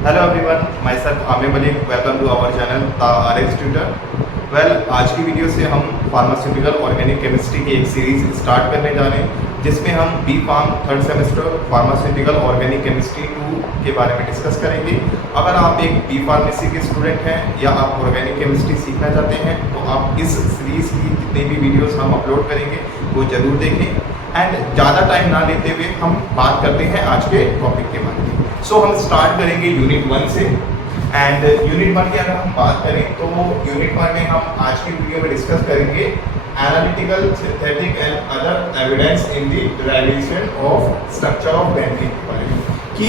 Hello everyone, my self Aamir Malik. Welcome to our channel the RX tutor. आज की video से हम फार्मास्यूटिकल ऑर्गेनिक केमिस्ट्री की एक सीरीज स्टार्ट करने जा रहे हैं, जिसमें हम B pharm third semester pharmaceutical organic chemistry 2 के बारे में डिस्कस करेंगे। अगर आप एक बी फार्मेसी के स्टूडेंट हैं या आप ऑर्गेनिक केमिस्ट्री सीखना चाहते हैं तो आप इस सीरीज़ की जितनी भी वीडियोज़ हम अपलोड करेंगे वो ज़रूर देखें। एंड ज़्यादा टाइम ना लेते हुए हम बात करते हैं आज के टॉपिक के बारे में। हम स्टार्ट करेंगे यूनिट 1 से। एंड यूनिट 1 की अगर हम बात करें तो यूनिट 1 में हम आज की वीडियो में डिस्कस करेंगे analytical, synthetic and other evidence in the derivation of structure of benzene के बारे में, कि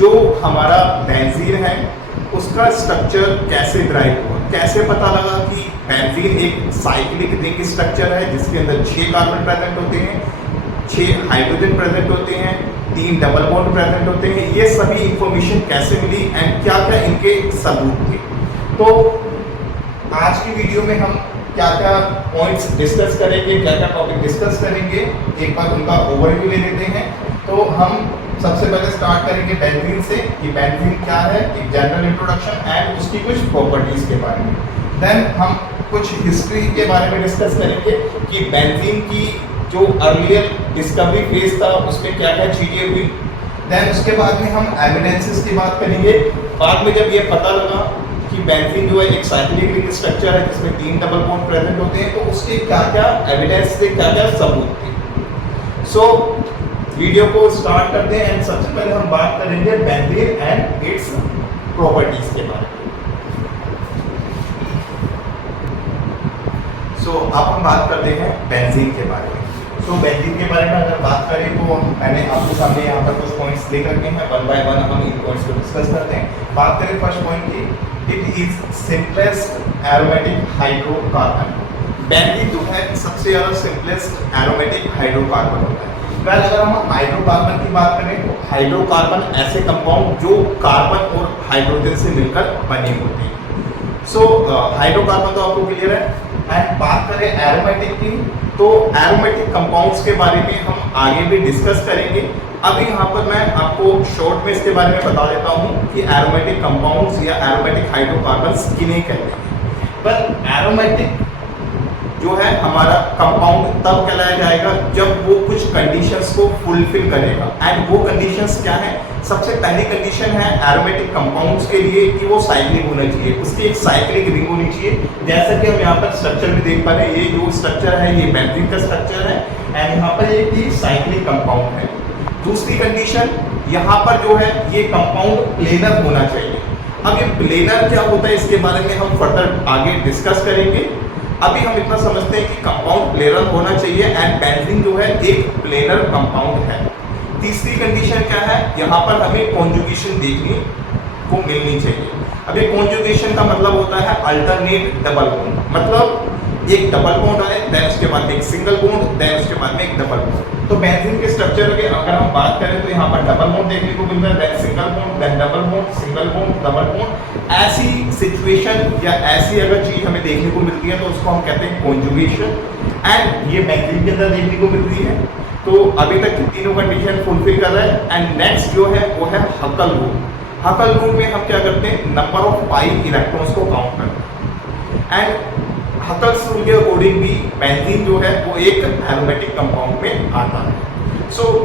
जो हमारा बेंजीन है उसका स्ट्रक्चर कैसे ड्राइव हुआ, कैसे पता लगा कि बेंजीन एक साइक्लिक रिंग स्ट्रक्चर है जिसके अंदर 6 कार्बन प्रेजेंट होते हैं, 6 हाइड्रोजन प्रेजेंट होते हैं, 3 डबल बॉन्ड प्रेजेंट होते हैं। ये सभी इंफॉर्मेशन कैसे मिली एंड क्या क्या इनके सबूत थे। तो आज की वीडियो में हम क्या क्या पॉइंट्स डिस्कस करेंगे, क्या क्या टॉपिक डिस्कस करेंगे, एक बार उनका ओवरव्यू ले लेते हैं। तो हम सबसे पहले स्टार्ट करेंगे बेंजीन से कि बेंजीन क्या है, एक जनरल इंट्रोडक्शन एंड उसकी कुछ प्रॉपर्टीज के बारे में। देन हम कुछ हिस्ट्री के बारे में डिस्कस करेंगे कि बेंजीन की जो अर्लियर डिस्कवरी फेज था उसमें क्या क्या चीजें हुई। देन उसके बाद में हम एविडेंसेस की बात करेंगे। बाद में जब ये पता लगा कि बेंजीन जो है एक साइक्लिक रिंग स्ट्रक्चर है जिसमें 3 डबल बॉन्ड प्रेजेंट होते हैं, तो उसके क्या क्या एविडेंस थे, क्या क्या सबूत थे। वीडियो को स्टार्ट करते हैं एंड सबसे पहले हम बात करेंगे बेंजीन एंड इट्स प्रॉपर्टीज के बारे में। अब हम बात करते हैं बेंजीन के बारे में। बेंजीन के बारे में अगर बात करें तो मैंने आपके सामने यहाँ पर कुछ पॉइंट्स लिख रखे हैं, वन बाय वन हम इन पॉइंट्स को डिस्कस करते हैं। बात करें फर्स्ट पॉइंट की, it is simplest aromatic hydrocarbon. Benzene जो है सबसे ज़्यादा सिंपलेस्ट एरोमेटिक हाइड्रोकार्बन होता है। अगर हम हाइड्रोकार्बन की बात करें तो हाइड्रोकार्बन ऐसे कंपाउंड जो कार्बन और हाइड्रोजन से मिलकर बने होते हैं। हाइड्रोकार्बन तो आपको क्लियर है। एंड बात करें एरोमेटिक की, तो एरोमेटिक कंपाउंड्स के बारे में हम आगे भी डिस्कस करेंगे। अभी यहाँ पर मैं आपको शॉर्ट में इसके बारे में बता देता हूँ कि एरोमेटिक कंपाउंड्स या एरोमेटिक हाइड्रोकार्बन्स किन्हें कहते हैं। पर एरोमेटिक जो है हमारा कंपाउंड तब कहलाया जाएगा जब वो कुछ कंडीशंस को फुलफिल करेगा। एंड वो कंडीशंस क्या है? सबसे पहली कंडीशन है एरोमेटिक कंपाउंड्स के लिए कि वो साइक्लिक होना चाहिए, उसकी एक साइक्लिक रिंग होनी चाहिए। जैसा कि हम यहाँ पर स्ट्रक्चर में देख पा रहे हैं, ये जो स्ट्रक्चर है ये बेंजीन का स्ट्रक्चर है एंड यहाँ पर ये साइक्लिक कंपाउंड है। दूसरी कंडीशन यहाँ पर जो है ये कंपाउंड प्लेनर होना चाहिए। अब ये प्लेनर क्या होता है इसके बारे में हम फर्दर आगे डिस्कस करेंगे। अभी हम इतना समझते हैं कि कंपाउंड प्लेनर होना चाहिए एंड बेंजीन जो है एक प्लेनर कंपाउंड है। तीसरी कंडीशन क्या है? यहाँ पर हमें कॉन्जुगेशन देखने को मिलनी चाहिए। अब ये कॉन्जुगेशन का मतलब होता है अल्टरनेट डबल बॉन्ड, मतलब एक डबल बॉन्ड आए देन उसके बाद में एक सिंगल बॉन्ड देन उसके बाद में एक डबल बॉन्ड। तो बेंजीन के स्ट्रक्चर के अगर हम बात करें तो यहाँ पर डबल बॉन्ड देखने को मिल रहा है, then single bond, then double bond, single bond, double bond. ऐसी सिचुएशन या ऐसी अगर चीज हमें देखने को मिलती है तो उसको हम कहते हैं कॉन्जुगेशन। एंड ये बेंजीन के अंदर देखने को मिल रही है। तो अभी तक तीनों कंडीशन फुलफिल कर रहा है। एंड नेक्स्ट जो है वो है हकल रूल। हकल रूल में हम क्या करते हैं? नंबर ऑफ पाई इलेक्ट्रॉन्स को काउंट करते हैं। एंड हकल्स रूल के अकॉर्डिंग भी बेंजीन जो है वो एक एरोमेटिक कंपाउंड में आता है।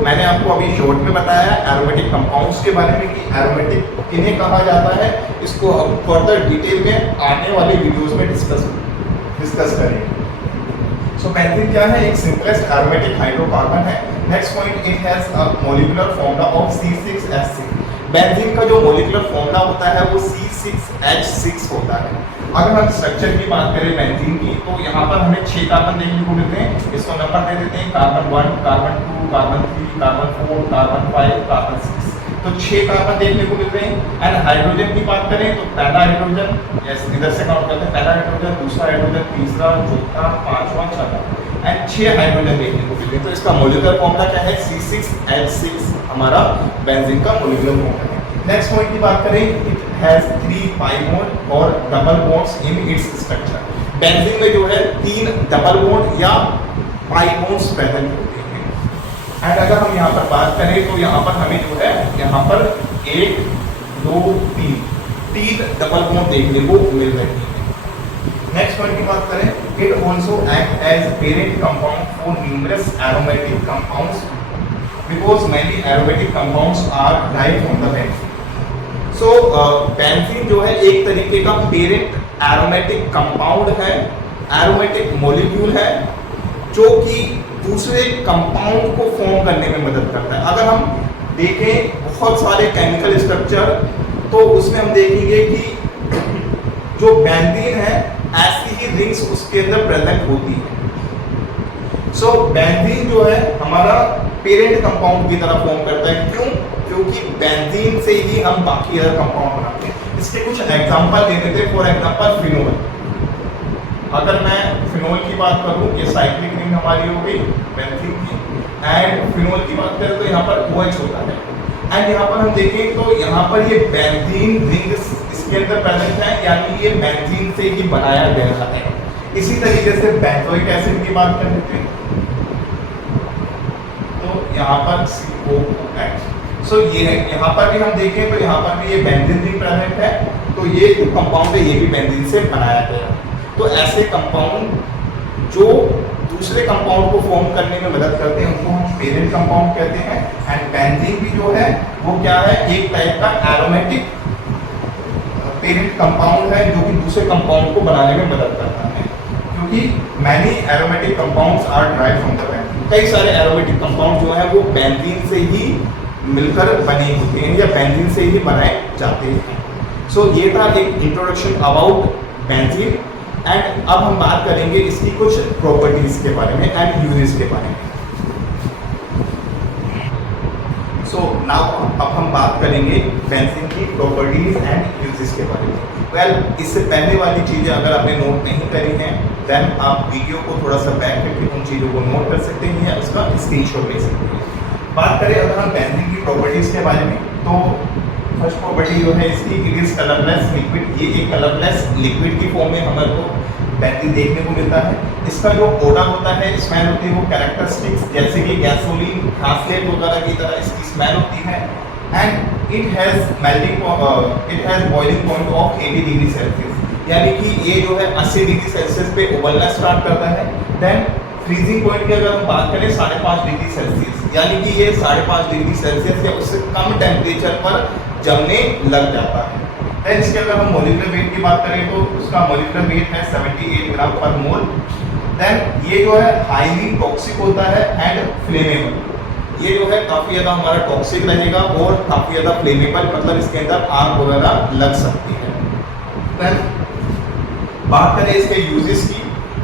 मैंने आपको अभी शॉर्ट में बताया एरोमेटिक कंपाउंड्स के बारे में कि एरोमेटिक किन्हें कहा जाता है। इसको हम फर्दर डिटेल में आने वाले वीडियोस में डिस्कस करेंगे। बेंजीन क्या है? एक सिंपलेस्ट एरोमेटिक हाइड्रोकार्बन है। Next point, it has a molecular formula of C6H6। Benzene का जो मॉलिक्यूलर फॉर्मूला होता है वो C6H6 होता है। अगर हम स्ट्रक्चर की बात करें बेंजीन की तो यहाँ पर हमें 6 कार्बन देखने को मिलते हैं। इसको नंबर दे देते हैं, carbon 1, carbon 2, carbon 3, carbon 4, carbon 5, carbon 6। तो 6 कार्बन देखने को मिल रहे हैं। एंड हाइड्रोजन की बात करें तो पहला हाइड्रोजन, यस इधर से काउंट करते हैं, पहला हाइड्रोजन, दूसरा हाइड्रोजन, तीसरा, चौथा, पांचवा, छठा एंड 6 हाइड्रोजन देखने को मिल रहे हैं। तो इसका मॉलिक्यूलर फॉर्मूला क्या है? C6H6 हमारा बेंजीन का मॉलिक्यूलर फॉर्मूला है। नेक्स्ट पॉइंट की बात करें, इट हैज 3 पाई बॉन्ड और double bonds in its structure. Benzene में जो है 3 डबल बॉन्ड या पाई बॉन्ड्स प्रेजेंट होते हैं। एंड अगर हम यहाँ पर बात करें तो यहाँ पर हमें जो है यहाँ पर 1, 2 3 3 डबल बॉन्ड देखने को मिल रही है। नेक्स्ट पॉइंट की बात करें, it also act as parent compound for numerous aromatic compounds because many aromatic compounds are derived from the benzene. So benzene जो है एक तरीके का पेरेंट एरोमेटिक कंपाउंड है, एरोमेटिक मॉलिक्यूल है जो कि दूसरे कंपाउंड को फॉर्म करने में मदद करता है। अगर हम देखें बहुत सारे केमिकल स्ट्रक्चर तो उसमें हम देखेंगे कि जो बेंजीन है ऐसी ही रिंग्स उसके अंदर प्रेजेंट होती है। सो बेंजीन जो है हमारा पेरेंट कंपाउंड की तरह फॉर्म करता है। क्यों? क्योंकि बेंजीन से ही हम बाकी अदर कंपाउंड बनाते हैं। इसके कुछ एग्जांपल दे देते हैं। फॉर एग्जांपल फिनोल, अगर मैं फिनोल की बात करूं, ये साइक्लिक रिंग हमारी हो गई बेंजीन की, एंड फिनोल की बात करें तो यहाँ पर OH होता है, एंड यहाँ पर हम देखें तो यहाँ पर ये बेंजीन रिंग इसके अंदर प्रेजेंट है, यानी ये बेंजीन से ही बनाया गया है। इसी तरीके से बेंजोइक एसिड की बात कर लेते हैं तो यहाँ पर COOH। सो ये है, यहाँ पर भी हम देखें तो यहाँ पर भी ये बेंजीन रिंग प्रेजेंट है, तो ये जो कंपाउंड है ये भी बेंजीन से बनाया गया है। तो ऐसे कंपाउंड जो दूसरे कंपाउंड को फॉर्म करने में मदद करते हैं उनको हम पेरेंट कंपाउंड कहते हैं। एंड बेंजीन भी जो है वो क्या है, एक टाइप का एरोमेटिक पेरेंट कंपाउंड है जो कि दूसरे कंपाउंड को बनाने में मदद करता है। क्योंकि many aromatic compounds are derived from the benzene, कई सारे एरोमेटिक कंपाउंड जो है वो बेंजीन से ही मिलकर बने होते हैं या बेंजीन से ही बनाए जाते हैं। सो ये था एक इंट्रोडक्शन अबाउट बेंजीन, एंड अब हम बात करेंगे इसकी कुछ प्रॉपर्टीज के बारे में एंड यूजेस के बारे में। सो नाउ अब हम बात करेंगे बेंजीन की प्रॉपर्टीज एंड यूजेस के बारे में। वेल, इससे पहले वाली चीज़ें अगर आपने नोट नहीं करी हैं देन आप वीडियो को थोड़ा सा बैक करके उन चीज़ों को नोट कर सकते हैं या उसका स्क्रीनशॉट ले सकते हैं। बात करें अगर हम बेंजीन की प्रॉपर्टीज के बारे में तो फर्स्ट प्रॉपर्टी जो है इसकी, इट इज कलरलेस लिक्विड। ये एक कलरलेस लिक्विड की फॉर्म में हमारे को बेंजीन देखने को मिलता है। इसका जो ओडर होता है, स्मेल होती है, वो कैरेक्टरिस्टिक्स जैसे कि गैसोलीन, घासलेट वगैरह की तरह इसकी स्मेल होती है। And it has boiling point of 80 degree Celsius, यानी कि ये जो है 80 डिग्री सेल्सियस पे उबलना स्टार्ट करता है। देन फ्रीजिंग पॉइंट की अगर हम बात करें 5.5 डिग्री सेल्सियस, यानी कि ये 5.5 डिग्री सेल्सियस या उससे कम टेम्परेचर पर जमने लग जाता है। देन इसके अगर हम मोलिकुलर वेट की बात करें तो उसका मोलिकुलर वेट है 78 ग्राम पर मोल। देन ये जो है हाईली टॉक्सिक होता है एंड फ्लेमेबल। ये जो है काफ़ी ज़्यादा हमारा टॉक्सिक रहेगा और काफ़ी ज़्यादा फ्लेमेबल, मतलब इसके अंदर आग वगैरह लग सकती है। देन बात करें इसके यूजेस की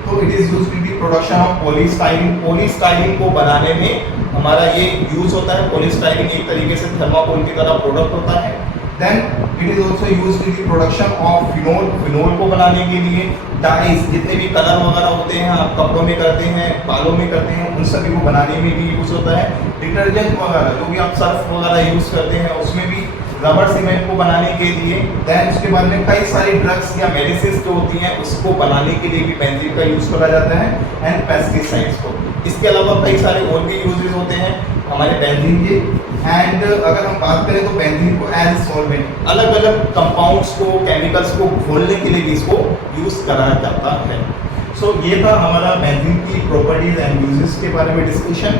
तो it is used in the production of polystyrene. Polystyrene को बनाने में हमारा ये यूज होता है। पॉलीस्टाइरीन एक तरीके से थर्माकोल की तरह प्रोडक्ट होता है। Then it is also used in the production of phenol. Phenol को बनाने के लिए डाइज, जितने भी कलर वगैरह होते हैं आप कपड़ों में करते हैं, बालों में करते हैं, उन सभी को बनाने में भी यूज होता है। डिटर्जेंट वगैरह जो भी आप सर्फ वगैरह यूज करते हैं उसमें भी, रबर सीमेंट को बनाने के लिए। देन उसके बाद में कई सारी ड्रग्स या मेडिसिन जो होती हैं उसको बनाने के लिए भी बेंजीन का यूज करा जाता है, एंड पेस्टिसाइड्स को। इसके अलावा कई सारे और भी यूजेस होते हैं हमारे बेंजीन के। एंड अगर हम बात करें तो बेंजीन को एज सॉल्वेंट, अलग अलग कंपाउंड्स को, केमिकल्स को घोलने के लिए भी इसको यूज करा जाता है। सो ये था हमारा बेंजीन की प्रॉपर्टीज एंड यूजेस के बारे में डिस्कशन।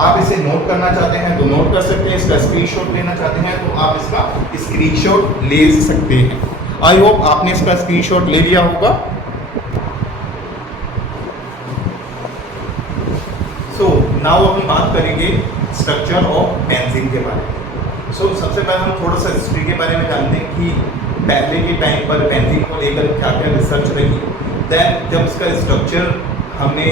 आप इसे नोट करना चाहते हैं तो नोट कर सकते हैं, इसका स्क्रीनशॉट लेना चाहते हैं तो आप इसका स्क्रीनशॉट ले सकते हैं। आई होप आपने इसका स्क्रीनशॉट ले लिया होगा। सो नाउ हम बात करेंगे स्ट्रक्चर ऑफ बेंजीन के बारे में। सो सबसे पहले हम थोड़ा सा हिस्ट्री के बारे में जानते हैं कि पहले के टाइम पर बेंजीन को लेकर क्या क्या रिसर्च रही। देन जब इसका स्ट्रक्चर हमने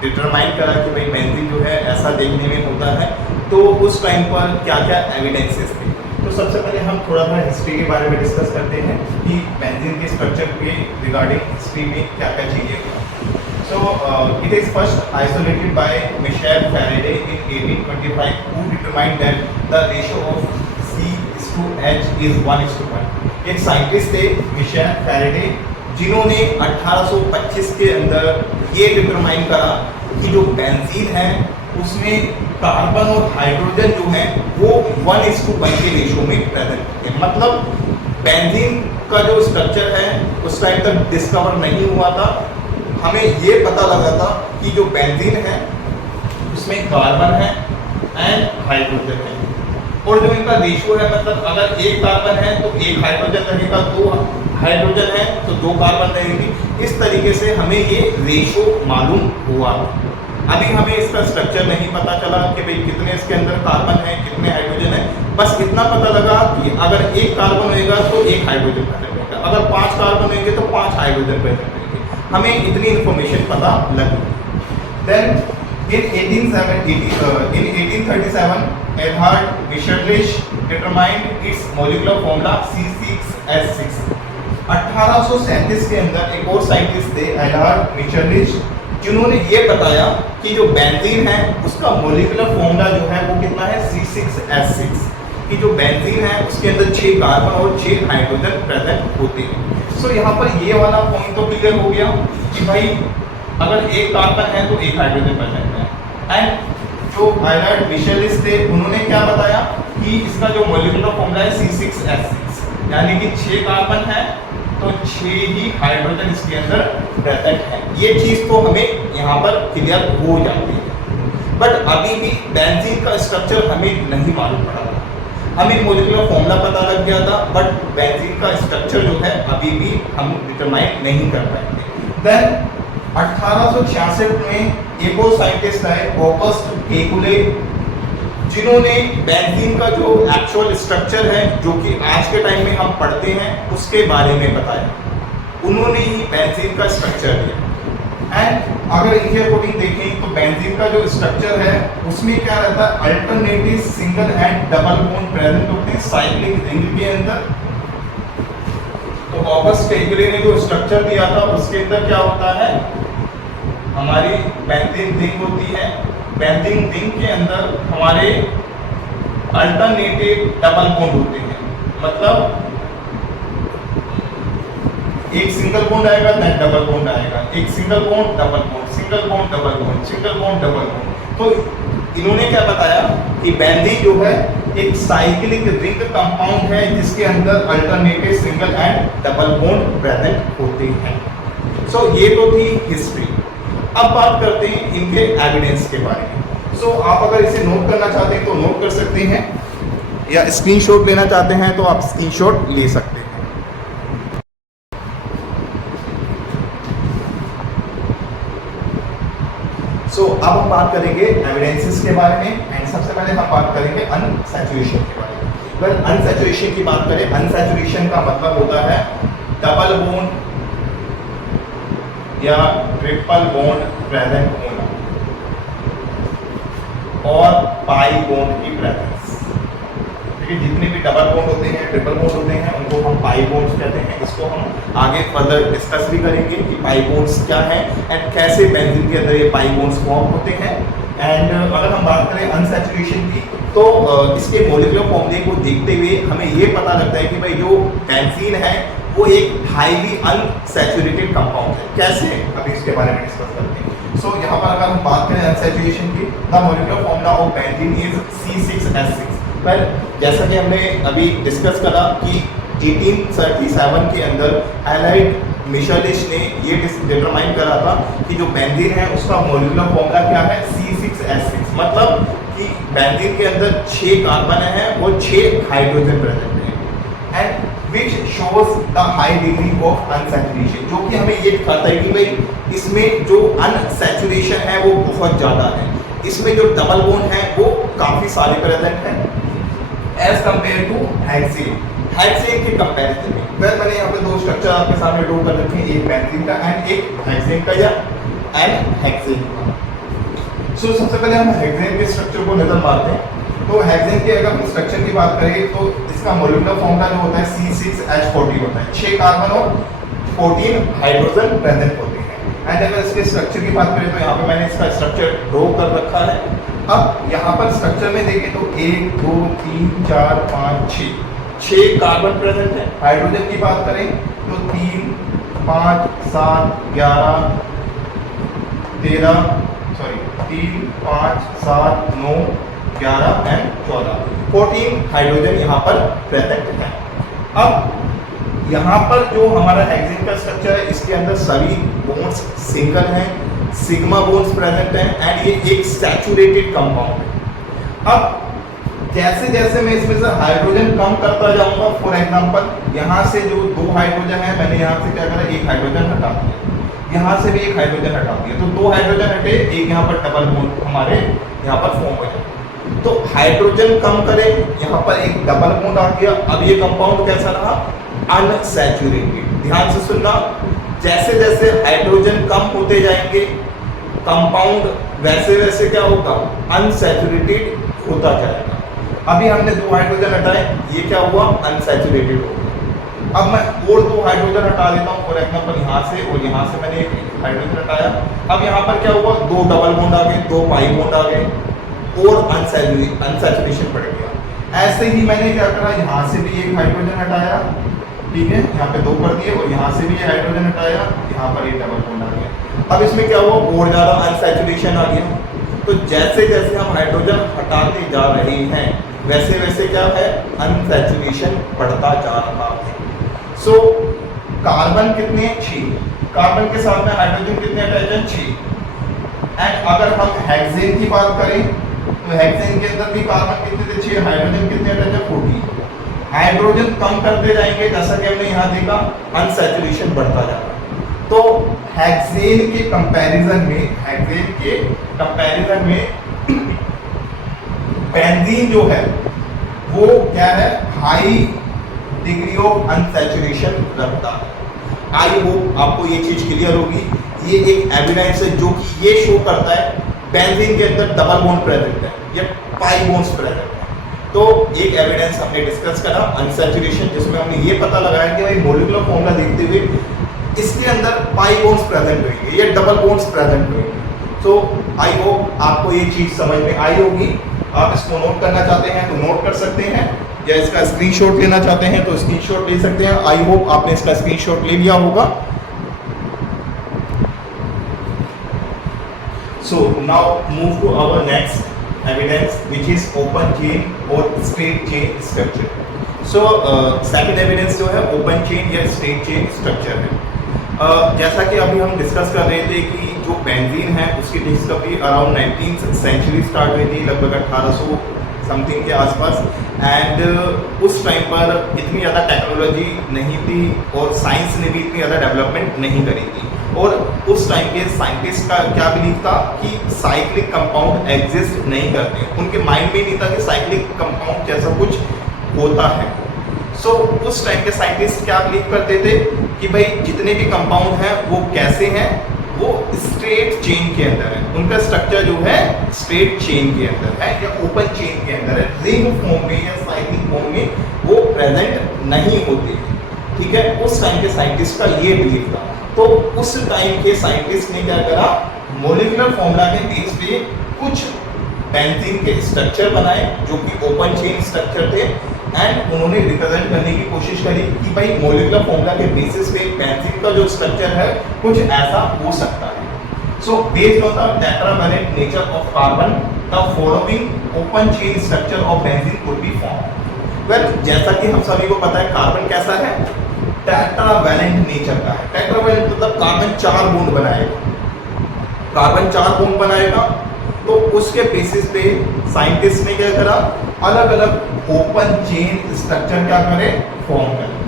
डिटरमाइन करा कि भाई बेंजीन जो है ऐसा देखने में होता है, तो उस टाइम पर क्या क्या एविडेंसेस थे। तो सबसे पहले हम थोड़ा सा हिस्ट्री के बारे में डिस्कस करते हैं कि बेंजीन के स्ट्रक्चर के रिगार्डिंग हिस्ट्री में क्या क्या चीज़ें हुआ। So it is first isolated by Michel Faraday in 1825, who determined that the ratio of C/H is 1:1। एक साइंटिस्ट थे मिशेल फैराडे, जिन्होंने 1825 के अंदर ये डिटरमाइन करा कि जो बेंजीन है उसमें कार्बन और हाइड्रोजन जो है वो 1:1 के रेशो में प्रेजेंट होते हैं। मतलब बेंजीन का जो स्ट्रक्चर है उस टाइम तक डिस्कवर नहीं हुआ था, हमें ये पता लगा था कि जो बेंजीन है उसमें कार्बन है एंड हाइड्रोजन है, और जो इनका रेशियो है मतलब अगर एक कार्बन है तो एक हाइड्रोजन रहेगा, दो हाइड्रोजन है तो दो कार्बन रहेंगी। इस तरीके से हमें ये रेशियो मालूम हुआ। अभी हमें इसका स्ट्रक्चर नहीं पता चला कि भाई कितने इसके अंदर कार्बन है कितने हाइड्रोजन है, बस इतना पता लगा कि अगर एक कार्बन होएगा तो एक हाइड्रोजन प्रेजेंट रहेगा, अगर 5 कार्बन होंगे तो 5 हाइड्रोजन प्रेजेंट रहेंगे। हमें इतनी इंफॉर्मेशन पता लगी। Then in 1837 Erhard Mitscherlich determined its molecular formula C6H6। 1837 के अंदर एक और साइंटिस्ट थे एरहार्ड मिचर्लिच, जिन्होंने ये बताया कि जो बेंजीन है उसका मोलिकुलर फॉर्मूला जो है वो कितना है C6H6, कि जो बेंजीन है उसके अंदर 6 कार्बन और 6 हाइड्रोजन प्रेजेंट होते हैं। सो यहाँ पर ये वाला पॉइंट तो क्लियर हो गया कि भाई अगर एक कार्बन है तो एक हाइड्रोजन प्रेजेंट है। एंड जो एरहार्ड मिचर्लिच थे उन्होंने क्या बताया कि इसका जो मोलिकुलर फॉर्मूला है C6H6, यानी कि 6 कार्बन है तो 6 ही हाइड्रोजन इसके अंदर प्रेजेंट है। ये चीज तो हमें यहाँ पर क्लियर हो जाती है, बट अभी भी बेंजीन का स्ट्रक्चर हमें नहीं मालूम पड़ा था। हमें मोलिकुलर फॉर्मूला पता लग गया था, बट बेंजीन का स्ट्रक्चर जो है अभी भी हम डिटरमाइन नहीं कर पाएंगे। देन 1866 में एक और साइंटिस्ट आए ऑगस्ट केकुले, जिन्होंने बेंजीन का जो एक्चुअल स्ट्रक्चर है जो कि आज के टाइम में हम पढ़ते हैं उसके बारे में बताया। उन्होंने ही बेंजीन का स्ट्रक्चर दिया। एंड अगर इनके अकॉर्डिंग देखें तो बेंजीन का जो स्ट्रक्चर है उसमें क्या रहता है, alternative single and double bond present होते हैं साइक्लिक रिंग के अंदर। तो ऑगस्ट केकुले ने जो स्ट्रक्चर दिया था उसके अंदर क्या होता है, हमारी बेंजीन रिंग होती है, बेंजीन रिंग के अंदर हमारे अल्टरनेटिव डबल बॉन्ड होते हैं। मतलब एक सिंगल बॉन्ड आएगा देन डबल बॉन्ड आएगा, एक single bond double bond, single bond double bond, single bond double bond. तो इन्होंने क्या बताया कि बेंजीन जो है एक साइक्लिक रिंग कंपाउंड है जिसके अंदर alternative single and double bond present होते हैं। सो ये तो थी हिस्ट्री। अब बात करते हैं इनके एविडेंस के बारे में। सो आप अगर इसे नोट करना चाहते हैं तो नोट कर सकते हैं, या स्क्रीनशॉट लेना चाहते हैं तो आप स्क्रीनशॉट ले सकते हैं। सो अब हम बात करेंगे एविडेंसेस के बारे में, एंड सबसे पहले हम बात करेंगे अनसैचुरेशन के बारे में। अगर अनसैचुरेशन की बात करें, अनसैचुरेशन का मतलब होता है डबल बॉन्ड या ट्रिपल बॉन्ड प्रेजेंट होना और पाई बॉन्ड की प्रेजेंस। क्योंकि जितने भी डबल बॉन्ड होते हैं, ट्रिपल बॉन्ड होते हैं, उनको हम पाई बॉन्ड्स कहते हैं। इसको हम आगे फर्दर डिस्कस भी करेंगे कि पाई बॉन्ड्स क्या है एंड कैसे बेंजीन के अंदर ये पाई बॉन्ड्स फॉर्म होते हैं। एंड अगर हम बात करें अनसैचुरेशन की तो इसके मोलिकुलर फॉर्मूले को देखते हुए हमें ये पता लगता है कि भाई जो बेंजीन है वो एक हाईली अनसैचुरेटेड कंपाउंड है। कैसे, अभी इसके बारे में डिस्कस करते हैं। सो यहाँ पर अगर हम बात करें अनसैचुरेशन की, the molecular formula of benzene is C6H6। पर जैसा कि हमने अभी डिस्कस करा कि 1837 के अंदर एरहार्ड मिचर्लिच ने ये डिटरमाइन करा था कि जो बेंजीन है उसका मोलिकुलर फॉर्मूला क्या है, C6H6। मतलब कि बेंजीन के अंदर 6 कार्बन है और 6 हाइड्रोजन प्रेजेंट है, and which shows the high degree of unsaturation, जो कि हमें ये दिखाता है कि भाई इसमें जो अनसैचुरेशन है वो बहुत ज़्यादा है, इसमें जो डबल बॉन्ड है वो काफ़ी सारे प्रेजेंट हैं as compare to hexane. Hexane के कंपैरिजन में फिर मैंने यहाँ पे 2 स्ट्रक्चर आपके सामने ड्रॉ कर रखे हैं, एक बेंजीन का एंड एक हेक्सेन का या एंड हेक्सेन का। सो सबसे पहले हम हेक्सेन के स्ट्रक्चर को नजर मारते हैं। तो हेक्सेन के अगर हम स्ट्रक्चर की बात करें तो इसका मोलिकुलर फॉर्मूला जो होता है C6H14 होता है, 6 कार्बन और 14 हाइड्रोजन प्रेजेंट होते हैं। एंड अगर इसके स्ट्रक्चर की बात करें तो यहाँ पे मैंने इसका स्ट्रक्चर ड्रॉ कर रखा है। अब यहाँ पर स्ट्रक्चर में देखें तो 1 2 3 4 5 6 कार्बन प्रेजेंट है। हाइड्रोजन की बात करें तो 3 5 7 11 13 सॉरी 3 5 7 9 11 एंड 14 14 हाइड्रोजन यहाँ पर प्रेजेंट है। अब यहाँ पर जो हमारा हेक्सेन का स्ट्रक्चर है इसके अंदर सभी बॉन्ड्स सिंगल हैं, सिग्मा बॉन्ड्स प्रेजेंट हैं एंड ये एक सैचुरेटेड कंपाउंड है। अब जैसे जैसे मैं इसमें से हाइड्रोजन कम करता जाऊंगा, फॉर एग्जांपल यहाँ से जो 2 हाइड्रोजन है मैंने यहाँ से क्या करा, एक हाइड्रोजन हटा दिया, यहाँ से भी एक हाइड्रोजन हटा दिया, तो 2 हाइड्रोजन हटे, एक यहाँ पर डबल बॉन्ड हमारे यहाँ पर फॉर्म हो जाए। तो हाइड्रोजन कम करें, यहाँ पर एक डबल बॉन्ड आ गया। अब ये कंपाउंड कैसा रहा, अनसैचुरेटेड। ध्यान से सुनना, जैसे जैसे हाइड्रोजन कम होते जाएंगे कंपाउंड वैसे वैसे क्या होगा, अनसैचुरेटेड होता जाएगा। अभी हमने 2 हाइड्रोजन हटाए, ये क्या हुआ, अनसैचुरेटेड हो गया। अब मैं और 2 हाइड्रोजन हटा देता हूँ, फॉर एग्जांपल यहाँ से और यहाँ से मैंने एक हाइड्रोजन हटाया। अब यहाँ पर क्या हुआ, 2 डबल बॉन्ड आ गए, 2 पाई बॉन्ड आ गए और अनसैचुरेशन बढ़ गया। ऐसे ही मैंने क्या करा, यहाँ से भी एक हाइड्रोजन हटाया, ठीक है, यहाँ पे 2 कर दिए और यहाँ से भी हाइड्रोजन हटाया, यहाँ पर एक डबल बॉन्ड आ गया। अब इसमें क्या हुआ, और ज़्यादा अनसैचुरेशन आ गया। तो जैसे जैसे हम हाइड्रोजन हटाते जा रहे हैं वैसे वैसे क्या है, अनसैचुरेशन बढ़ता जा रहा है। सो कार्बन कितने, 6, कार्बन के साथ में हाइड्रोजन कितने अटैच हैं, 6। एंड अगर हम हेक्सेन की बात करें तो हेक्सेन के अंदर भी कार्बन कितने थे, 6, हाइड्रोजन कितने अटैच है, 14। हाइड्रोजन कम करते जाएंगे जैसा कि हमने यहाँ देखा, अनसैचुरेशन बढ़ता जा रहा है। तो हेक्सेन के कंपैरिजन में बेंजीन जो है वो क्या है, हाई डिग्री ऑफ अनसैचुरेशन रखता है। आई होप आपको ये चीज क्लियर होगी। ये एक एविडेंस है जो कि ये शो करता है बेंजीन के अंदर डबल बॉन्ड प्रेजेंट है या पाई बॉन्ड्स प्रेजेंट है। तो एक एविडेंस हमने डिस्कस करा अनसैचुरेशन, जिसमें हमने ये पता लगाया कि भाई मॉलिक्यूलर फॉर्मूला देखते हुए इसके अंदर पाई बॉन्ड्स प्रेजेंट होंगे या डबल बॉन्ड्स प्रेजेंट होंगे। तो आई होप आपको ये चीज समझ में आई होगी। आप इसको नोट करना चाहते हैं तो नोट कर सकते हैं, या इसका स्क्रीनशॉट लेना चाहते हैं तो स्क्रीनशॉट ले सकते हैं। आई होप आपने इसका स्क्रीनशॉट ले लिया होगा। So now move to our next evidence which is open chain और straight chain structure. So second evidence जो है ओपन चेन या स्ट्रेट चेन स्ट्रक्चर है। जैसा कि अभी हम डिस्कस कर रहे थे कि जो बेंजीन है उसकी discovery around 19th century start हुई थी, लगभग 1800 समथिंग के आसपास। एंड उस टाइम पर इतनी ज़्यादा टेक्नोलॉजी नहीं थी और साइंस ने भी इतनी ज़्यादा डेवलपमेंट नहीं करी थी। और उस टाइम के साइंटिस्ट का क्या बिलीव था कि साइक्लिक कंपाउंड एग्जिस्ट नहीं करते, उनके माइंड में नहीं था कि साइक्लिक कंपाउंड जैसा कुछ होता है। सो उस टाइम के साइंटिस्ट क्या बिलीव करते थे कि भाई जितने भी कंपाउंड हैं वो कैसे हैं, वो स्ट्रेट चेन के अंदर है, उनका स्ट्रक्चर जो है स्ट्रेट चेन के अंदर है या ओपन चेन के अंदर है, रिंग फॉर्म में या साइक्लिक फॉर्म में वो प्रेजेंट नहीं होते। ठीक है, उस टाइम के साइंटिस्ट का ये बिलीव था। तो उस टाइम के साइंटिस्ट ने क्या करा, मॉलिक्यूलर फॉर्मूला के बेस पे कुछ बेंजीन के स्ट्रक्चर बनाए जो कि ओपन चेन स्ट्रक्चर थे। एंड उन्होंने रिप्रेजेंट करने की कोशिश करी कि भाई मॉलिक्यूलर फॉर्मूला के बेसिस पे बेंजीन का जो स्ट्रक्चर है कुछ ऐसा हो सकता है। So based on the tetravalent nature of carbon the following open chain structure of benzene could be form. Well, जैसा कि हम सभी को पता है कार्बन कैसा है, टेट्रावैलेंट नेचर का है। टेट्रावैलेंट मतलब कार्बन 4 बॉन्ड बनाएगा, कार्बन 4 बॉन्ड बनाएगा। तो उसके बेसिस पे साइंटिस्ट ने क्या करा, अलग अलग ओपन चेन स्ट्रक्चर क्या करे, फॉर्म करे।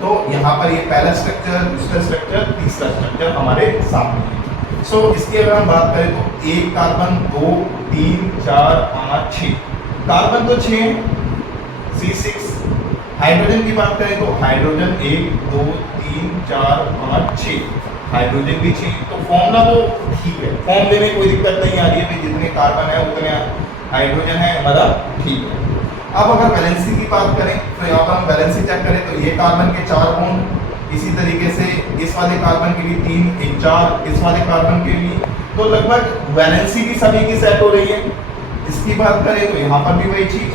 तो यहाँ पर ये पहला स्ट्रक्चर, दूसरा स्ट्रक्चर, तीसरा स्ट्रक्चर हमारे सामने है। सो इसकी अगर हम बात करें तो 1 कार्बन, 2, 3, 4, 5, 6 कार्बन तो 6, C6। हाइड्रोजन की बात करें तो हाइड्रोजन 1, 2, 3, 4, 5, 6, हाइड्रोजन भी 6। तो फॉर्मूला तो ठीक है, फॉर्मूले में कोई दिक्कत नहीं आ रही है, जितने कार्बन है उतने हाइड्रोजन है हमारा, ठीक है। अब अगर वैलेंसी की बात करें तो यहाँ पर हम वैलेंसी चेक करें तो ये कार्बन के 4 बॉन्ड, इसी तरीके से इस वाले कार्बन के लिए 3, 1, 4, इस वाले कार्बन के लिए, तो लगभग वैलेंसी भी सभी की सेट हो रही है। इसकी बात करें तो यहाँ पर भी वही चीज,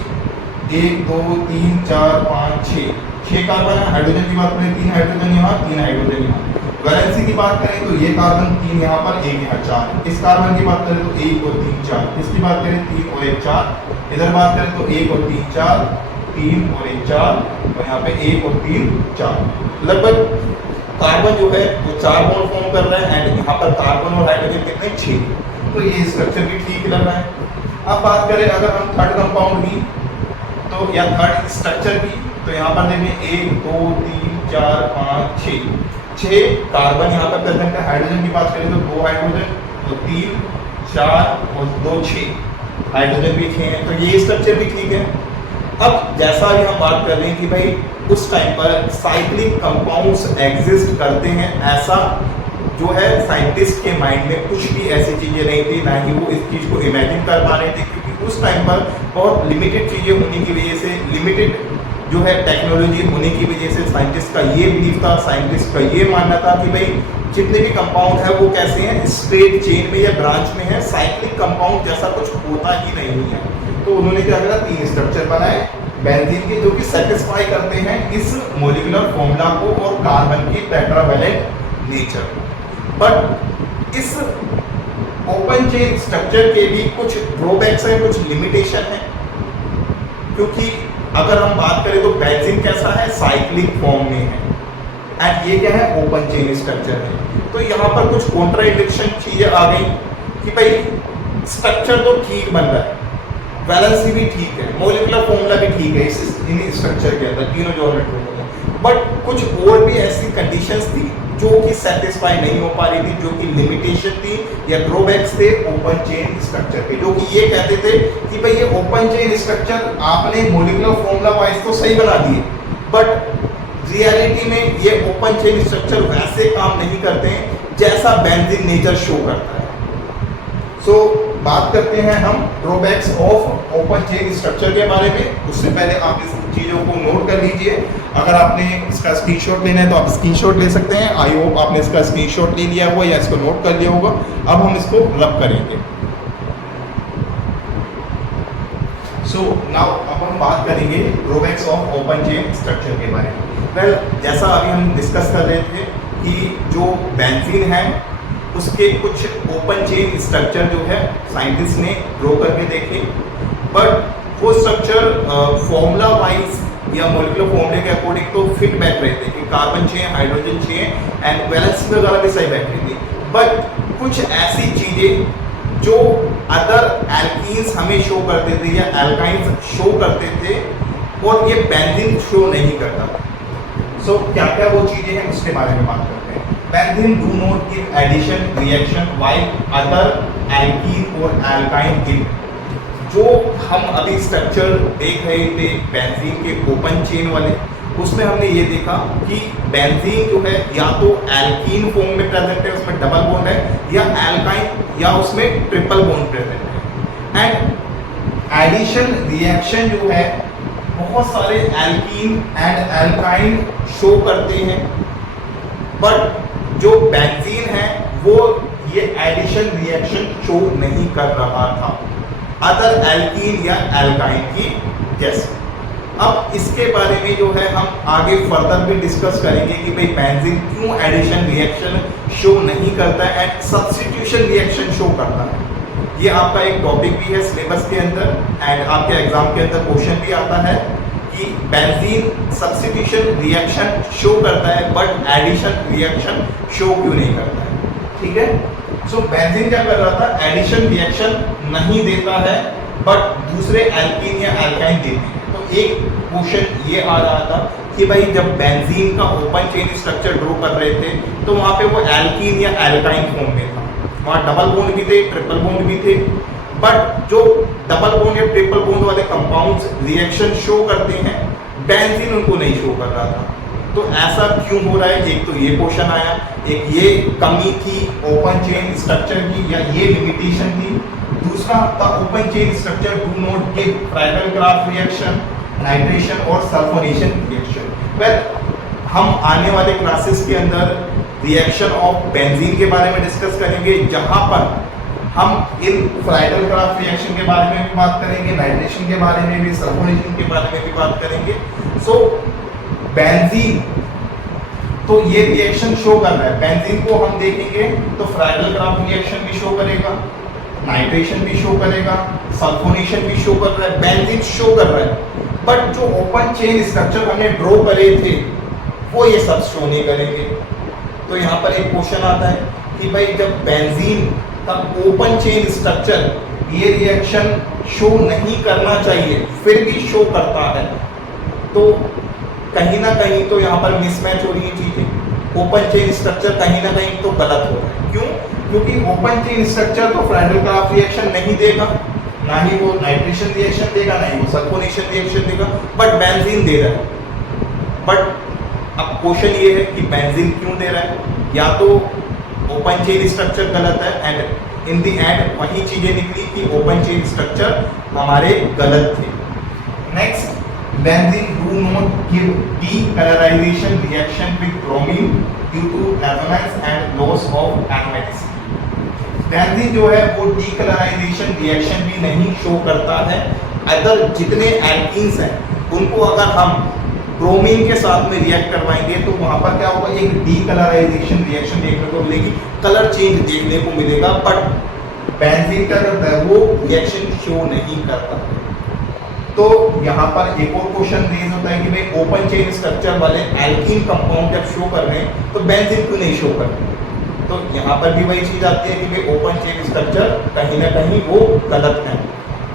1, 2, 3, 4, 5, 6 कार्बन है। हाइड्रोजन की बात करें 3 हाइड्रोजन यहाँ, 3 हाइड्रोजन यहाँ। वैलेंसी की बात करें तो ये कार्बन 3 यहाँ पर, 1 यहाँ 4। इस कार्बन की बात करें तो 1 और 3 4। इसकी बात करें 3 और 1 4। इधर बात करें तो 1 और 3 4, 3 और 1 4, और यहाँ पे 1 और 3 4। लगभग कार्बन जो है वो 4 बॉन्ड फॉर्म कर रहा है, एंड यहाँ पर कार्बन और हाइड्रोजन कितने, 6। तो ये स्ट्रक्चर भी ठीक लग रहा है। अब बात करें अगर हम थर्ड कंपाउंड की तो, या थर्ड स्ट्रक्चर की, तो यहाँ पर देखें 1 2 3 4 5 6 कार्बन यहाँ पर प्रेजेंट है। हाइड्रोजन की बात करें तो 2 हाइड्रोजन, तो 3 4 और 2 6, हाइड्रोजन भी 6 है। तो ये स्ट्रक्चर भी ठीक है। अब जैसा अभी हम बात कर रहे हैं कि भाई उस टाइम पर साइक्लिक कंपाउंड्स एग्जिस्ट करते हैं, ऐसा जो है साइंटिस्ट के माइंड में कुछ भी ऐसी चीज़ें नहीं थी, ना ही वो इस चीज़ को इमेजिन कर पा रहे थे, क्योंकि उस टाइम पर बहुत लिमिटेड चीज़ें होने की वजह से, लिमिटेड जो है टेक्नोलॉजी होने की वजह से साइंटिस्ट का ये बिलीव था, साइंटिस्ट का ये मानना था कि भाई जितने भी कंपाउंड है वो कैसे हैं, स्ट्रेट चेन में या ब्रांच में है, साइक्लिक कंपाउंड जैसा कुछ होता ही नहीं है। तो उन्होंने क्या करा, 3 स्ट्रक्चर बनाए बेंजीन के, जो कि सेटिस्फाई करते हैं इस मॉलिक्यूलर फॉर्मूला को और कार्बन की टेट्रावैलेंट नेचर को। बट इस ओपन चेन स्ट्रक्चर के भी कुछ ड्रॉबैक्स हैं, कुछ लिमिटेशन है, क्योंकि अगर हम बात करें तो बेंजीन कैसा है, साइक्लिक फॉर्म में है, एंड ये क्या है, ओपन चेन स्ट्रक्चर है। तो यहाँ पर कुछ कॉन्ट्राडिक्शन चीजें आ गई कि भाई स्ट्रक्चर तो ठीक बन रहा है, वैलेंसी भी ठीक है, मॉलिक्यूलर फॉर्मूला भी ठीक है इन स्ट्रक्चर के अंदर, तीनों जो ऑर्बिटल, बट कुछ और भी ऐसी कंडीशंस थी जो कि सेटिस्फाई नहीं हो पा रही थी, जो कि लिमिटेशन थी या ड्रॉबैक्स थे ओपन चेन स्ट्रक्चर के, जो कि ये कहते थे कि भाई ये ओपन चेन स्ट्रक्चर आपने मॉलिक्यूलर फॉर्मूला वाइज तो सही बना दिए, बट रियलिटी में ये ओपन चेन स्ट्रक्चर वैसे काम नहीं करते हैं जैसा बेंजीन नेचर शो करता है। सो बात करते हैं हम drawbacks of open chain structure के बारे में। उससे पहले आप इस चीज़ों को नोट कर लीजिए। अगर आपने इसका स्क्रीनशॉट लेना है तो आप स्क्रीनशॉट ले सकते हैं। आई होप आपने इसका स्क्रीनशॉट ले लिया होगा या इसको नोट कर लिया होगा। अब हम इसको रब करेंगे। सो नाउ अब हम बात करेंगे drawbacks of open chain structure के बारे में। वेल, जैसा अभी हम डिस्कस कर रहे थे कि जो बेंजीन है उसके कुछ ओपन चेन स्ट्रक्चर जो है साइंटिस्ट ने ड्रॉ करके देखे, बट वो स्ट्रक्चर फॉर्मूला वाइज या मॉलिक्यूलर फॉर्मूले के अकॉर्डिंग तो फिट बैठ रहे थे कि carbon chain, hydrogen chain and valency वगैरह भी सही बैठ रही थी। बट कुछ ऐसी चीजें जो अदर एल्कीन्स हमें शो करते थे या एल्काइंस शो करते थे और ये बेंजीन शो नहीं करता। सो क्या क्या वो चीजें हैं उसके बारे में बात करते हैं। Benzene do not give addition reaction while other alkene और एल्काइन गिव। जो हम अभी स्ट्रक्चर देख रहे थे बेंजीन के ओपन चेन वाले, उसमें हमने ये देखा कि बेंजीन जो है या तो एल्कीन फॉर्म में प्रेजेंट है, उसमें डबल बॉन्ड है, या एल्काइन या उसमें ट्रिपल बॉन्ड प्रेजेंट है। एंड एडिशन रिएक्शन जो है बहुत सारे एल्कीन एंड एल्काइन शो करते हैं, बट जो बेंजीन है वो ये एडिशन रिएक्शन शो नहीं कर रहा था अदर एल्कीन या एल्काइन की जैसे। अब इसके बारे में जो है हम आगे फर्दर भी डिस्कस करेंगे कि भाई बेंजीन क्यों एडिशन रिएक्शन शो नहीं करता है एंड सब्स्टिट्यूशन रिएक्शन शो करता है। ये आपका एक टॉपिक भी है सिलेबस के अंदर एंड आपके एग्जाम के अंदर क्वेश्चन भी आता है कि बेंजीन सब्स्टिट्यूशन रिएक्शन शो करता है बट एडिशन रिएक्शन शो क्यों नहीं करता है। ठीक है, सो बेंजीन क्या कर रहा था, एडिशन रिएक्शन नहीं देता है बट दूसरे एल्कीन या एल्काइन देते हैं। तो एक क्वेश्चन ये आ रहा था कि भाई जब बेंजीन का ओपन चेन स्ट्रक्चर ड्रॉ कर रहे थे तो वहाँ पे वो एल्कीन या एल्काइन फॉर्म में था, वहाँ डबल बॉन्ड भी थे, ट्रिपल बॉन्ड भी थे, बट जो डबल बॉन्ड या ट्रिपल बॉन्ड वाले कंपाउंड्स रिएक्शन शो करते हैं बेंजीन उनको नहीं शो कर रहा था। तो ऐसा क्यों हो रहा है, एक तो ये क्वेश्चन आया, एक ये कमी थी ओपन चेन स्ट्रक्चर की या ये लिमिटेशन थी। दूसरा the open chain structure do not give Friedel reaction, nitration और सल्फोनेशन रिएक्शन। वेल, हम आने वाले क्लासेस के अंदर रिएक्शन ऑफ बेंजीन के बारे में डिस्कस करेंगे, जहां पर हम इन फ्राइडल क्राफ्ट रिएक्शन के बारे में भी बात करेंगे, नाइट्रेशन के बारे में भी, सल्फोनेशन के बारे में भी बात करेंगे। सो बेंजीन तो ये रिएक्शन शो कर रहा है। बेंजीन को हम देखेंगे तो फ्राइडल क्राफ्ट रिएक्शन भी शो करेगा, नाइट्रेशन भी शो करेगा, सल्फोनेशन भी शो कर रहा है, बेंजीन शो कर रहा है। बट जो ओपन चेन स्ट्रक्चर हमने ड्रॉ करे थे वो ये सब शो नहीं करेंगे। तो यहाँ पर एक क्वेश्चन आता है कि भाई जब बेंजीन का ओपन चेन स्ट्रक्चर ये रिएक्शन शो नहीं करना चाहिए फिर भी शो करता है, तो कहीं ना कहीं तो यहाँ पर मिसमैच हो रही है चीजें। ओपन चेन स्ट्रक्चर कहीं ना कहीं तो गलत हो रहा है। क्यों? क्योंकि ओपन चेन स्ट्रक्चर तो फ्राइडल क्राफ्ट रिएक्शन नहीं देगा, ना ही वो नाइट्रेशन रिएक्शन देगा, ना ही वो सल्फोनेशन रिएक्शन देगा, बट बेंजीन दे रहा है। बट अब क्वेश्चन ये है कि बेंजीन क्यों दे रहा है? या तो ओपन चेन स्ट्रक्चर गलत है एंड इन द एंड वही चीजें निकली कि ओपन चेन स्ट्रक्चर हमारे गलत थे। Next, benzene do not give decolorization reaction with bromine due to resonance and loss of aromaticity। Benzene जो है वो डीकलराइजेशन रिएक्शन भी नहीं शो करता है। अगर जितने एल्कीन्स हैं उनको अगर हम ब्रोमीन के साथ में रिएक्ट करवाएंगे तो वहां पर क्या होगा, एक डीकलराइजेशन रिएक्शन देखने को मिलेगी, कलर चेंज देखने को मिलेगा। बट बेंजीन क्या करता है, वो रिएक्शन शो नहीं करता। तो यहाँ पर एक और क्वेश्चन रेज होता है कि भाई ओपन चेन स्ट्रक्चर वाले एल्कीन कंपाउंड जब शो कर रहे हैं तो बेंजीन क्यों नहीं शो कर रहे? तो यहाँ पर भी वही चीज आती है कि भाई ओपन चेन स्ट्रक्चर कहीं ना कहीं वो गलत है।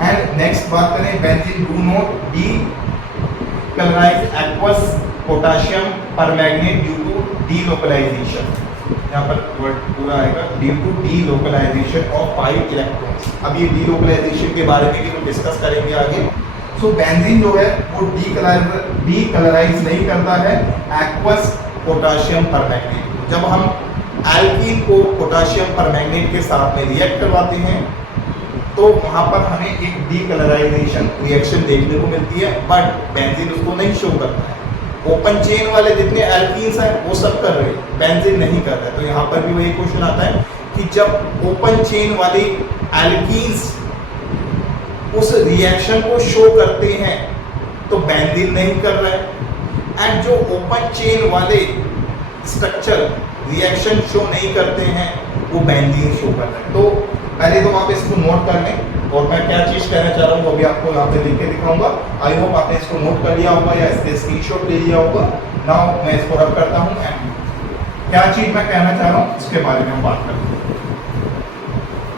एंड नेक्स्ट बात करें, benzene do not decolorise aqueous potassium permanganate due to delocalization. यहाँ पर वर्ड पूरा आएगा, due to delocalization of 5 electrons. अब ये डीलोकलाइजेशन के बारे में भी हम डिस्कस करेंगे आगे। तो बेंजीन जो है वो डीकलराइज नहीं करता है एक्वस पोटेशियम परमैंगनेट। जब हम एल्कीन को पोटेशियम परमैंगनेट के साथ में रिएक्ट करवाते हैं तो वहां पर हमें एक डीकलराइजेशन रिएक्शन देखने को मिलती है, बट बेंजीन उसको नहीं शो करता है। ओपन चेन वाले जितने एल्कीन्स हैं वो सब कर रहे हैं, बेंजीन नहीं कर रहा है। तो यहाँ पर भी वही क्वेश्चन आता है कि जब ओपन चेन वाली एल्कीन्स उस रिएक्शन को शो करते हैं तो बेंजीन नहीं कर रहा है, एंड जो ओपन चेन वाले स्ट्रक्चर रिएक्शन शो नहीं करते हैं वो बेंजीन शो कर रहे हैं। तो पहले तो आप इसको नोट कर लें, और मैं क्या चीज कहना चाह रहा हूँ वो भी आपको यहाँ पे लिख के दिखाऊंगा। आई होप आपने इसको नोट कर लिया होगा या इसके स्क्रीनशॉट ले लिया होगा। नाउ मैं इसको रब करता हूँ एंड क्या चीज मैं कहना चाह रहा हूँ इसके बारे में हम बात करते हैं।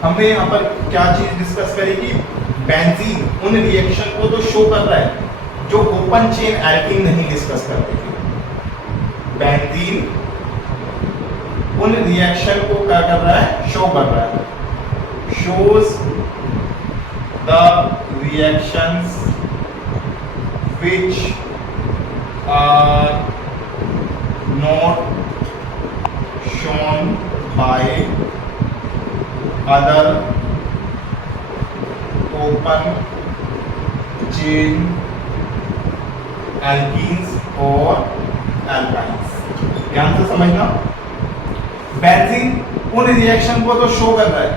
हमने यहाँ पर क्या चीज डिस्कस करी कि बेंजीन उन रिएक्शन को तो शो कर रहा है जो ओपन चेन एल्कीन नहीं डिस्कस करते थे। बेंजीन उन रिएक्शन को क्या कर रहा है, शो कर रहा है। Shows the reactions which are not shown by other open chain alkenes और एल्काइन्स। ध्यान से समझना, बेंजीन उन रिएक्शन को तो शो कर रहा है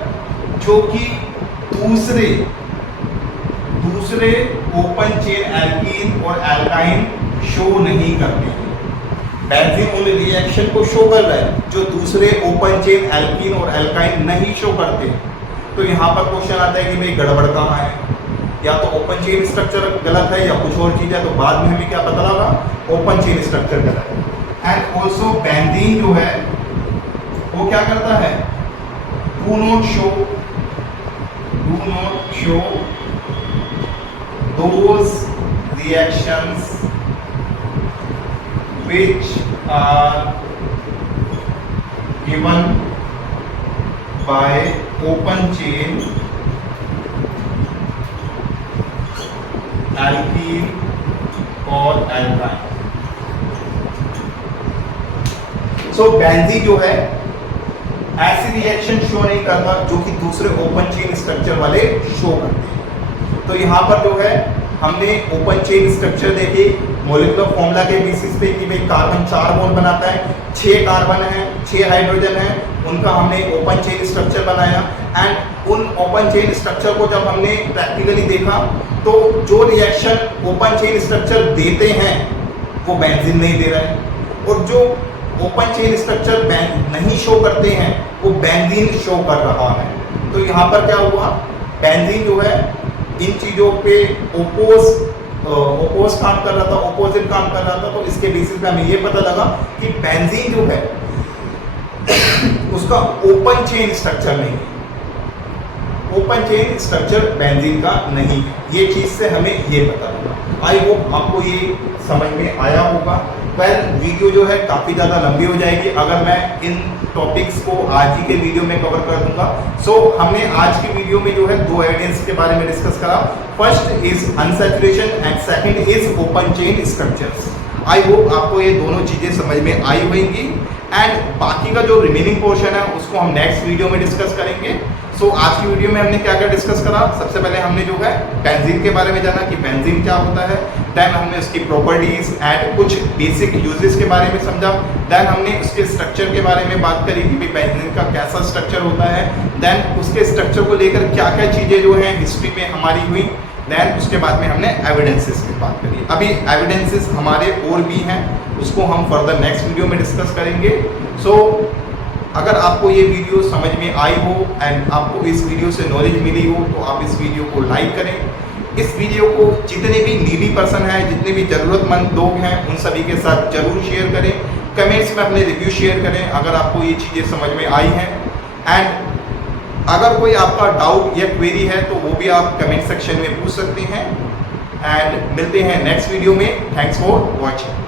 जो कि दूसरे ओपन चेन एल्कीन और एल्काइन शो नहीं करते। बेंजीन उन रिएक्शन को शो कर रहा है जो दूसरे ओपन चेन एल्कीन और एल्काइन नहीं शो करते। तो यहाँ पर क्वेश्चन आता है कि भाई गड़बड़ कहाँ है, या तो ओपन चेन स्ट्रक्चर गलत है या कुछ और चीज है। तो बाद में हमें क्या पता लगा, ओपन चेन स्ट्रक्चर गलत है। एंड ऑल्सो बेंजीन जो है वो क्या करता है, do not show those reactions which are given by open chain alkene और alkyne। So बेंजीन जो है ऐसी रिएक्शन शो नहीं करता जो कि दूसरे ओपन चेन स्ट्रक्चर वाले शो करते हैं। तो यहाँ पर जो है हमने ओपन चेन स्ट्रक्चर देखे मॉलिक्यूलर फॉर्मूला के बेसिस पे कि भाई कार्बन 4 बॉन्ड बनाता है, 6 कार्बन है, 6 हाइड्रोजन है, उनका हमने ओपन चेन स्ट्रक्चर बनाया। एंड उन ओपन चेन स्ट्रक्चर को जब हमने प्रैक्टिकली देखा तो जो रिएक्शन ओपन चेन स्ट्रक्चर देते हैं वो बेंजीन नहीं दे रहा है, और जो ओपन चेन स्ट्रक्चर नहीं शो करते हैं, वो बेंजीन शो कर रहा है। तो यहाँ पर क्या हुआ, बेंजीन जो है इन चीजों पे ओपोज काम कर रहा था, ऑपोजिट काम कर रहा था। तो इसके बेसिस पे हमें ये पता लगा कि बेंजीन जो है उसका ओपन चेन स्ट्रक्चर नहीं है, ओपन चेन स्ट्रक्चर बेंजीन का नहीं है। ये चीज से हमें ये पता लगा। आई होप आपको ये समझ में आया होगा। वीडियो जो है काफी ज्यादा लंबी हो जाएगी अगर मैं इन टॉपिक्स को आज ही के वीडियो में कवर कर दूंगा। हमने आज की वीडियो में जो है दो एविडेंस के बारे में डिस्कस करा। First is unsaturation and second is open chain structures. I hope आपको ये दोनों चीजें समझ में आई होंगी एंड बाकी का जो रिमेनिंग पोर्शन है उसको हम नेक्स्ट वीडियो में डिस्कस करेंगे। आज की वीडियो में हमने क्या क्या डिस्कस करा, सबसे पहले हमने जो है बेंजीन के बारे में जाना कि बेंजीन क्या होता है, देन हमने उसकी प्रॉपर्टीज एंड कुछ बेसिक यूजेस के बारे में समझा, देन हमने उसके स्ट्रक्चर के बारे में बात करी कि बेंजीन का कैसा स्ट्रक्चर होता है, देन उसके स्ट्रक्चर को लेकर क्या क्या चीज़ें जो है हिस्ट्री में हमारी हुई, देन उसके बाद में हमने एविडेंसेस की बात करी। अभी एविडेंसेस हमारे और भी हैं, उसको हम फर्दर नेक्स्ट वीडियो में डिस्कस करेंगे। अगर आपको ये वीडियो समझ में आई हो एंड आपको इस वीडियो से नॉलेज मिली हो तो आप इस वीडियो को लाइक करें। इस वीडियो को जितने भी नीडी पर्सन हैं, जितने भी ज़रूरतमंद लोग हैं, उन सभी के साथ जरूर शेयर करें। कमेंट्स में अपने रिव्यू शेयर करें अगर आपको ये चीज़ें समझ में आई हैं। एंड अगर कोई आपका डाउट या क्वेरी है तो वो भी आप कमेंट सेक्शन में पूछ सकते हैं। एंड मिलते हैं नेक्स्ट वीडियो में। Thanks for watching.